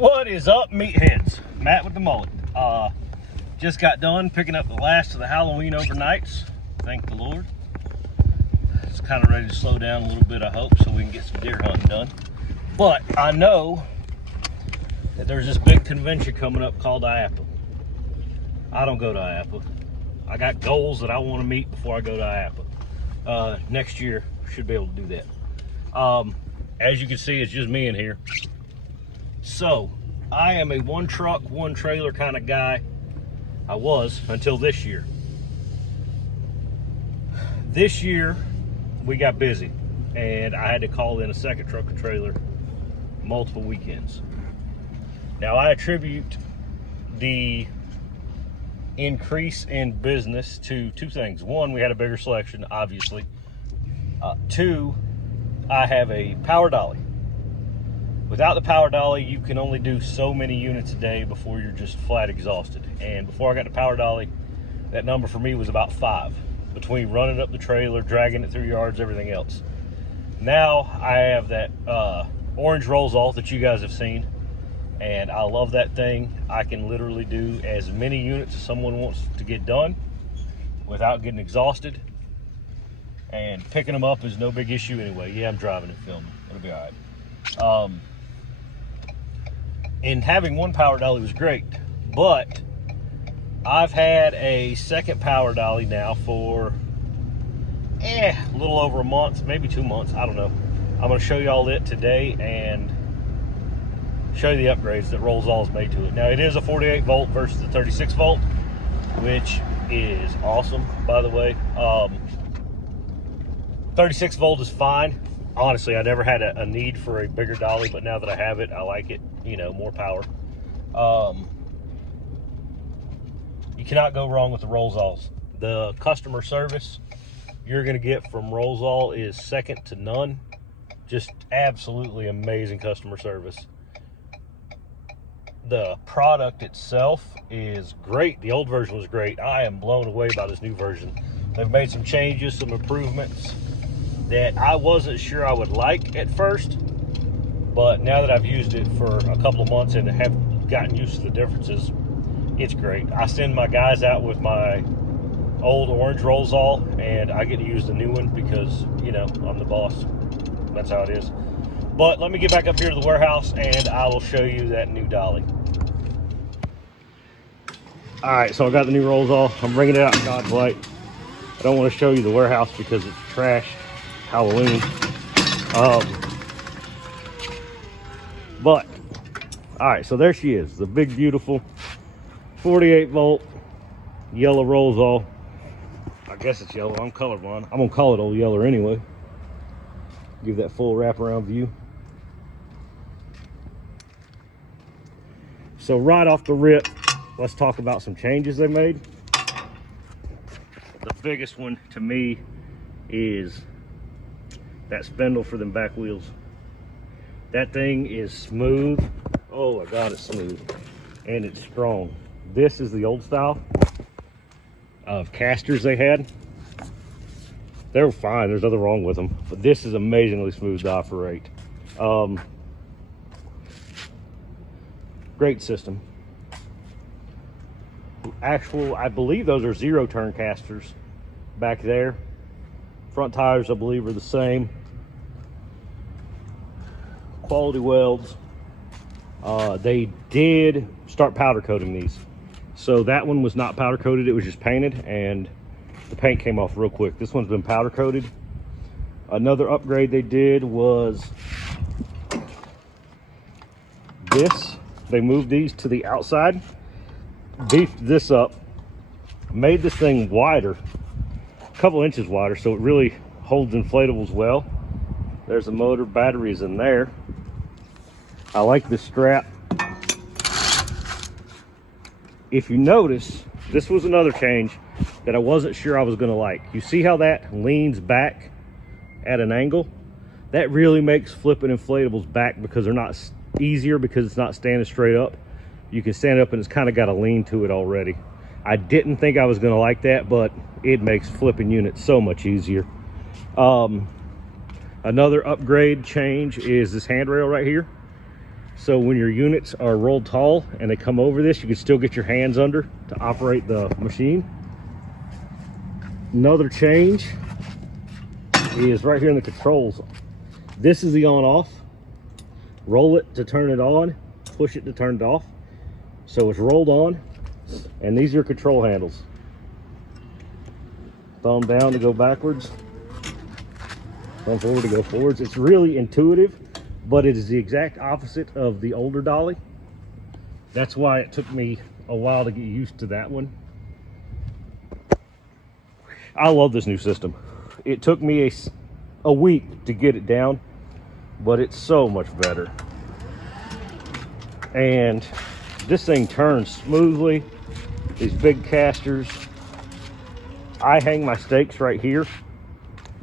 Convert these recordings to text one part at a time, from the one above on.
What is up, meatheads? Matt with the mullet. Just got done picking up the last of the Halloween overnights. Thank the Lord. It's kind of ready to slow down a little bit, I hope, so we can get some deer hunting done. But I know that there's this big convention coming up called IAPA. I don't go to IAPA. I got goals that I want to meet before I go to IAPA. Next year, should be able to do that. As you can see, it's just me in here. So, I am a one truck, one trailer kind of guy. I was until this year. This year, we got busy and I had to call in a second truck and trailer multiple weekends. Now, I attribute the increase in business to two things. One, we had a bigger selection, obviously. Two, I have a power dolly. Without the power dolly, you can only do so many units a day before you're just flat exhausted. And before I got the power dolly, that number for me was about 5, between running up the trailer, dragging it through yards, everything else. Now I have that orange Rollsall that you guys have seen, and I love that thing. I can literally do as many units as someone wants to get done without getting exhausted. And picking them up is no big issue anyway. Yeah, I'm driving and filming. It'll be all right. And having one power dolly was great, but I've had a second power dolly now for a little over a month, maybe 2 months, I don't know. I'm going to show you all it today and show you the upgrades that Rollsall has made to it. Now, it is a 48 volt versus the 36 volt, which is awesome, by the way. 36 volt is fine. Honestly, I never had a need for a bigger dolly, but now that I have it, I like it, you know, more power. You cannot go wrong with the Rollsalls. The customer service you're going to get from Rollsall is second to none. Just absolutely amazing customer service. The product itself is great. The old version was great. I am blown away by this new version. They've made some changes, some improvements that I wasn't sure I would like at first, but now that I've used it for a couple of months and have gotten used to the differences, it's great. I send my guys out with my old orange Rollsall, and I get to use the new one because, you know, I'm the boss. That's how it is. But let me get back up here to the warehouse and I will show you that new dolly. All right, so I got the new Rollsall. I'm bringing it out in God's light. I don't want to show you the warehouse because it's trash. Halloween. But all right, so there she is, the big beautiful 48 volt yellow Rollsall. I guess it's yellow. I'm colorblind. I'm gonna call it Old Yeller anyway. Give that full wraparound view. So right off the rip, let's talk about some changes they made. The biggest one to me is that spindle for them back wheels. That thing is smooth. Oh my God, it's smooth. And it's strong. This is the old style of casters they had. They were fine, there's nothing wrong with them. But this is amazingly smooth to operate. Great system. I believe those are 0-turn casters back there. Front tires, I believe, are the same. Quality welds. They did start powder coating these. So that one was not powder coated, it was just painted, and the paint came off real quick. This one's been powder coated. Another upgrade they did was this. They moved these to the outside, beefed this up, made this thing wider, a couple inches wider, so it really holds inflatables well. There's a motor, batteries in there. I like this strap. If you notice, this was another change that I wasn't sure I was gonna like. You see how that leans back at an angle? That really makes flipping inflatables back because they're not easier because it's not standing straight up. You can stand up and it's kind of got a lean to it already. I didn't think I was gonna like that, but it makes flipping units so much easier. Another upgrade change is this handrail right here. So when your units are rolled tall and they come over this, you can still get your hands under to operate the machine. Another change is right here in the controls. This is the on off. Roll it to turn it on, push it to turn it off. So it's rolled on, and these are your control handles. Thumb down to go backwards, thumb forward to go forwards. It's really intuitive, but it is the exact opposite of the older dolly. That's why it took me a while to get used to that one. I love this new system. It took me a week to get it down, but it's so much better. And this thing turns smoothly. These big casters. I hang my stakes right here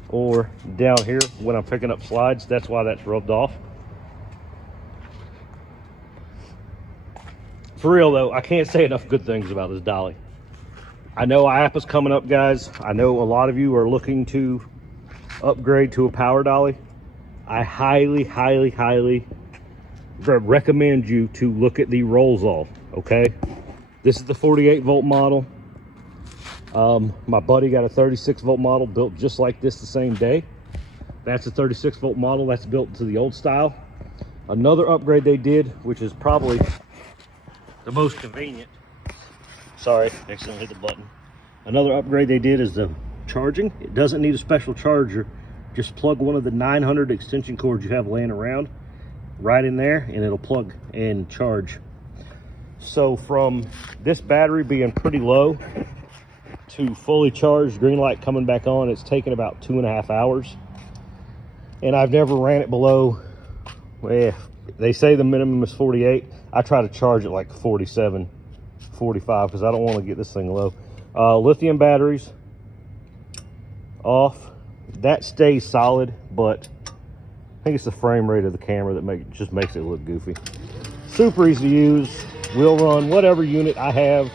or down here when I'm picking up slides. That's why that's rubbed off. For real though, I can't say enough good things about this dolly. I know IAPA's coming up, guys. I know a lot of you are looking to upgrade to a power dolly. I highly, highly, highly recommend you to look at the Rollsall, okay? This is the 48 volt model. My buddy got a 36 volt model built just like this the same day. That's a 36 volt model that's built to the old style. Another upgrade they did, which is probably the most convenient. Sorry, accidentally hit the button. Another upgrade they did is the charging. It doesn't need a special charger. Just plug one of the 900 extension cords you have laying around right in there, and it'll plug and charge. So from this battery being pretty low to fully charged, green light coming back on, it's taken about 2.5 hours. And I've never ran it below, well, they say the minimum is 48. I try to charge it like 47, 45, because I don't want to get this thing low. Lithium batteries off. That stays solid, but I think it's the frame rate of the camera that just makes it look goofy. Super easy to use. Will run whatever unit I have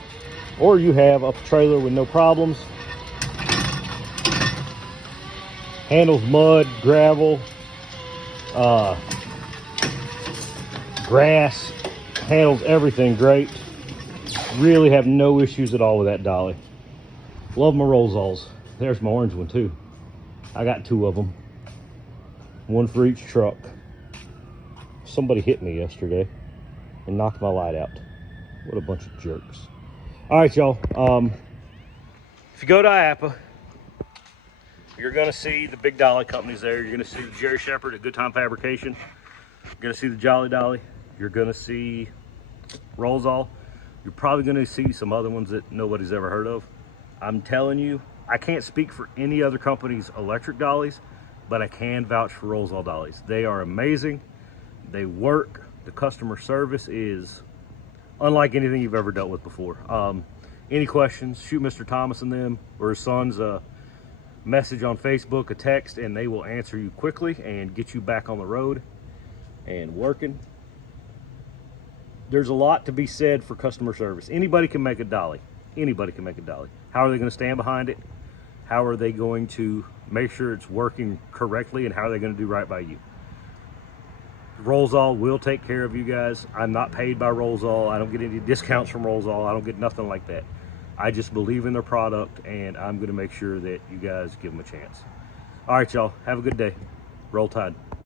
or you have up a trailer with no problems. Handles mud, gravel, grass, handles everything great. Really have no issues at all with that dolly. Love my Rollsalls. There's my orange one too. I got 2 of them, one for each truck. Somebody hit me yesterday and knocked my light out. What a bunch of jerks. All right, y'all. If you go to IAPA, you're gonna see the big dolly companies there. You're gonna see Jerry Shepherd at Good Time Fabrication. You're gonna see the Jolly Dolly. You're gonna see Rollsall. You're probably gonna see some other ones that nobody's ever heard of. I'm telling you, I can't speak for any other company's electric dollies, but I can vouch for Rollsall dollies. They are amazing. They work. The customer service is unlike anything you've ever dealt with before. Any questions, shoot Mr. Thomas and them or his sons a message on Facebook, a text, and they will answer you quickly and get you back on the road and working. There's a lot to be said for customer service. Anybody can make a dolly. Anybody can make a dolly. How are they going to stand behind it? How are they going to make sure it's working correctly, and how are they going to do right by you? Rollsall will take care of you guys. I'm not paid by Rollsall. I don't get any discounts from Rollsall. I don't get nothing like that. I just believe in their product, and I'm going to make sure that you guys give them a chance. All right, y'all. Have a good day. Roll Tide.